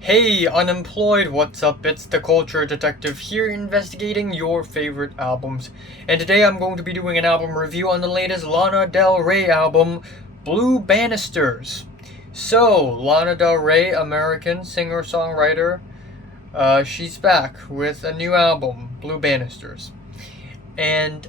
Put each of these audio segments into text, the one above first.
Hey, unemployed, what's up? It's the Culture Detective here investigating your favorite albums. And today I'm going to be doing an album review on the latest Lana Del Rey album, Blue Banisters. So, Lana Del Rey, American singer-songwriter, she's back with a new album, Blue Banisters. And,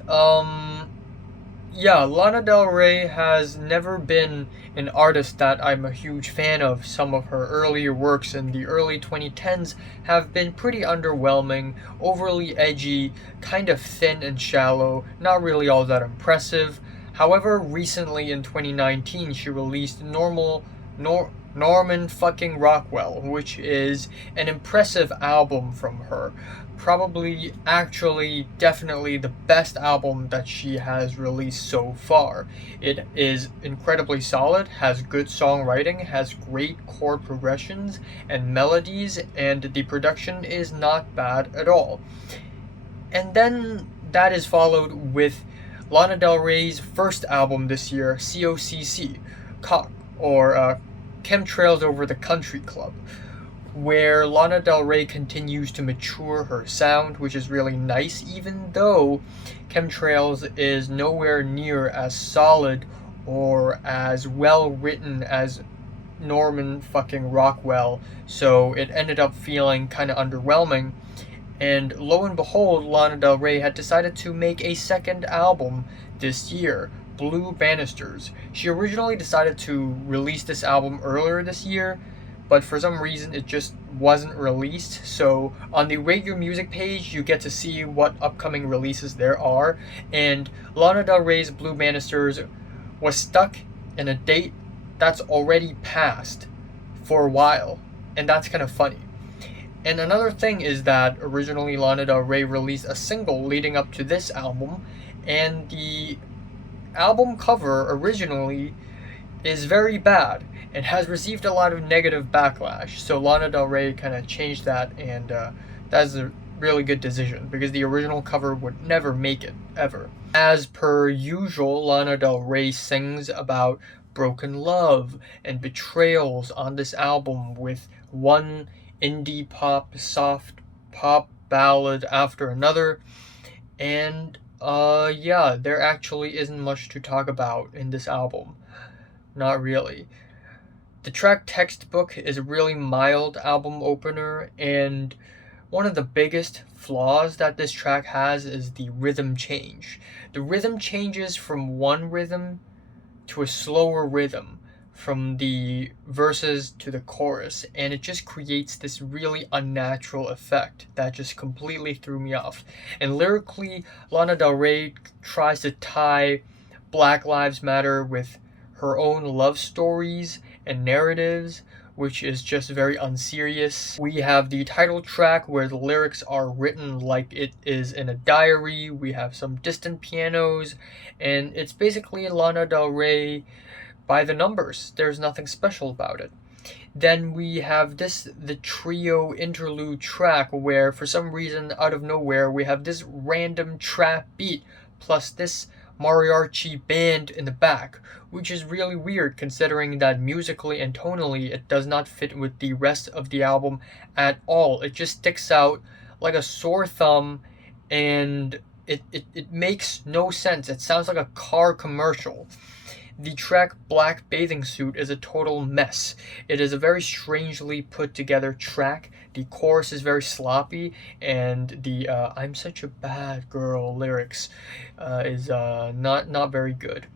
yeah, Lana Del Rey has never been an artist that I'm a huge fan of. Some of her earlier works in the early 2010s have been pretty underwhelming, overly edgy, kind of thin and shallow, not really all that impressive. However, recently in 2019, she released Norman fucking Rockwell, which is an impressive album from her. Probably, actually, definitely the best album that she has released so far. It is incredibly solid, has good songwriting, has great chord progressions and melodies, and the production is not bad at all. And then that is followed with Lana Del Rey's first album this year, COCC, Cock, or Chemtrails Over the Country Club, where Lana Del Rey continues to mature her sound, which is really nice, even though Chemtrails is nowhere near as solid or as well written as Norman fucking Rockwell, so it ended up feeling kind of underwhelming. And lo and behold, Lana Del Rey had decided to make a second album this year, Blue Banisters. She originally decided to release this album earlier this year, but for some reason it just wasn't released. So on the Rate Your Music page, you get to see what upcoming releases there are, and Lana Del Rey's Blue Banisters was stuck in a date that's already passed for a while, and that's kind of funny. And another thing is that originally Lana Del Rey released a single leading up to this album, and the album cover originally is very bad and has received a lot of negative backlash. So Lana Del Rey kind of changed that, and that's a really good decision because the original cover would never make it, ever. As per usual, Lana Del Rey sings about broken love and betrayals on this album with one indie pop, soft pop ballad after another. And yeah, there actually isn't much to talk about in this album. Not really. The track Textbook is a really mild album opener, and one of the biggest flaws that this track has is the rhythm change. The rhythm changes from one rhythm to a slower rhythm from the verses to the chorus, and it just creates this really unnatural effect that just completely threw me off. And lyrically, Lana Del Rey tries to tie Black Lives Matter with her own love stories and narratives, which is just very unserious. We have the title track where the lyrics are written like it is in a diary. We have some distant pianos, and it's basically Lana Del Rey by the numbers. There's nothing special about it. Then we have the trio interlude track where for some reason out of nowhere we have this random trap beat plus this mariachi band in the back, which is really weird considering that musically and tonally it does not fit with the rest of the album at all. It just sticks out like a sore thumb, and it makes no sense. It sounds like a car commercial. The track Black Bathing Suit is a total mess. It is a very strangely put together track. The chorus is very sloppy, and the I'm such a bad girl lyrics is not very good.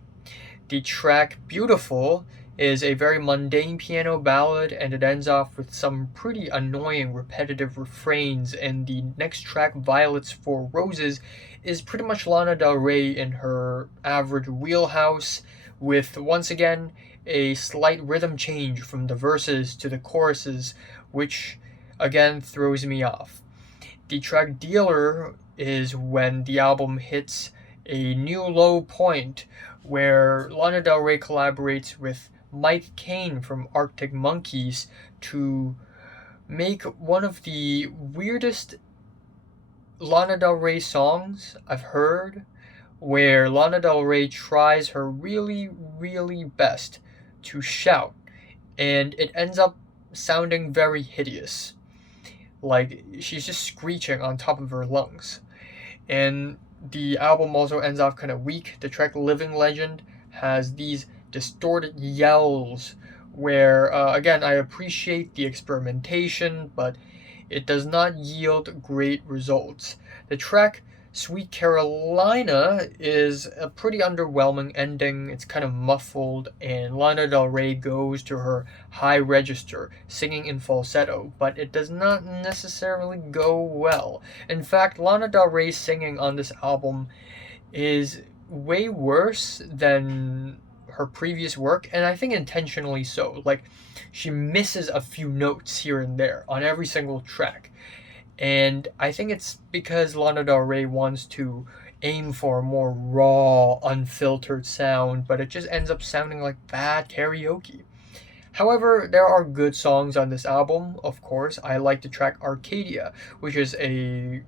The track Beautiful is a very mundane piano ballad, and it ends off with some pretty annoying repetitive refrains. And the next track, Violets for Roses, is pretty much Lana Del Rey in her average wheelhouse, with once again a slight rhythm change from the verses to the choruses, which again throws me off. The track Dealer is when the album hits a new low point where Lana Del Rey collaborates with Mike Cain from Arctic Monkeys to make one of the weirdest Lana Del Rey songs I've heard, where Lana Del Rey tries her really, really best to shout, and it ends up sounding very hideous. Like, she's just screeching on top of her lungs. And the album also ends off kind of weak. The track Living Legend has these distorted yells where, again, I appreciate the experimentation, but it does not yield great results. The track Sweet Carolina is a pretty underwhelming ending. It's kind of muffled, and Lana Del Rey goes to her high register, singing in falsetto, but it does not necessarily go well. In fact, Lana Del Rey singing on this album is way worse than her previous work, and I think intentionally so. Like, she misses a few notes here and there on every single track. And I think it's because Lana Del Rey wants to aim for a more raw, unfiltered sound, but it just ends up sounding like bad karaoke. However, there are good songs on this album, of course. I like the track Arcadia, which is a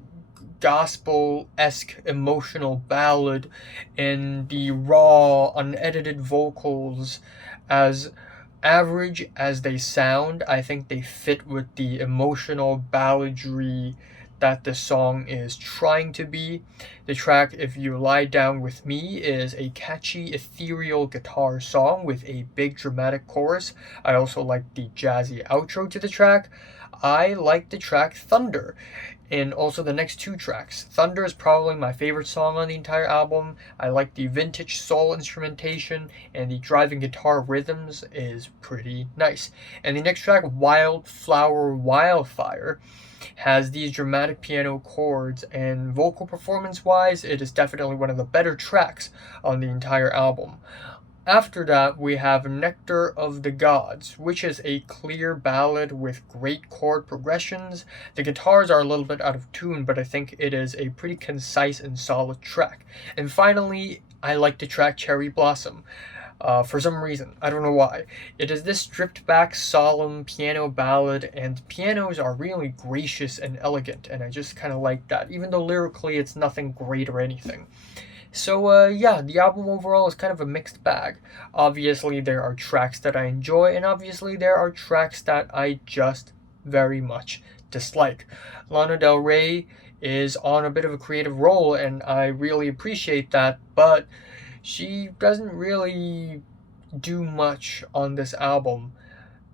gospel-esque emotional ballad, and the raw, unedited vocals, as average as they sound, I think they fit with the emotional balladry that the song is trying to be. The track If You Lie Down With Me is a catchy, ethereal guitar song with a big dramatic chorus. I also like the jazzy outro to the track. I like the track Thunder, and also the next two tracks. Thunder is probably my favorite song on the entire album. I like the vintage soul instrumentation, and the driving guitar rhythms is pretty nice. And the next track, Wildflower, Wildfire, has these dramatic piano chords, and vocal performance wise, it is definitely one of the better tracks on the entire album. After that, we have Nectar of the Gods, which is a clear ballad with great chord progressions. The guitars are a little bit out of tune, but I think it is a pretty concise and solid track. And finally, I like the track Cherry Blossom. For some reason, I don't know why. It is this stripped back, solemn piano ballad, and pianos are really gracious and elegant, and I just kind of like that, even though lyrically it's nothing great or anything. So, yeah, the album overall is kind of a mixed bag. Obviously, there are tracks that I enjoy, and obviously, there are tracks that I just very much dislike. Lana Del Rey is on a bit of a creative roll, and I really appreciate that, but she doesn't really do much on this album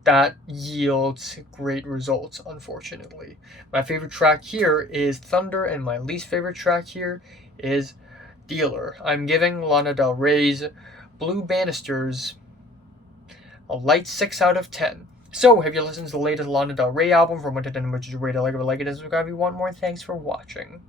that yields great results, unfortunately. My favorite track here is Thunder, and my least favorite track here is Dealer. I'm giving Lana Del Rey's Blue Banisters a light 6 out of 10. So, have you listened to the latest Lana Del Rey album? From 1 to 10, which is your rate? I like it, subscribe if you want more. Thanks for watching.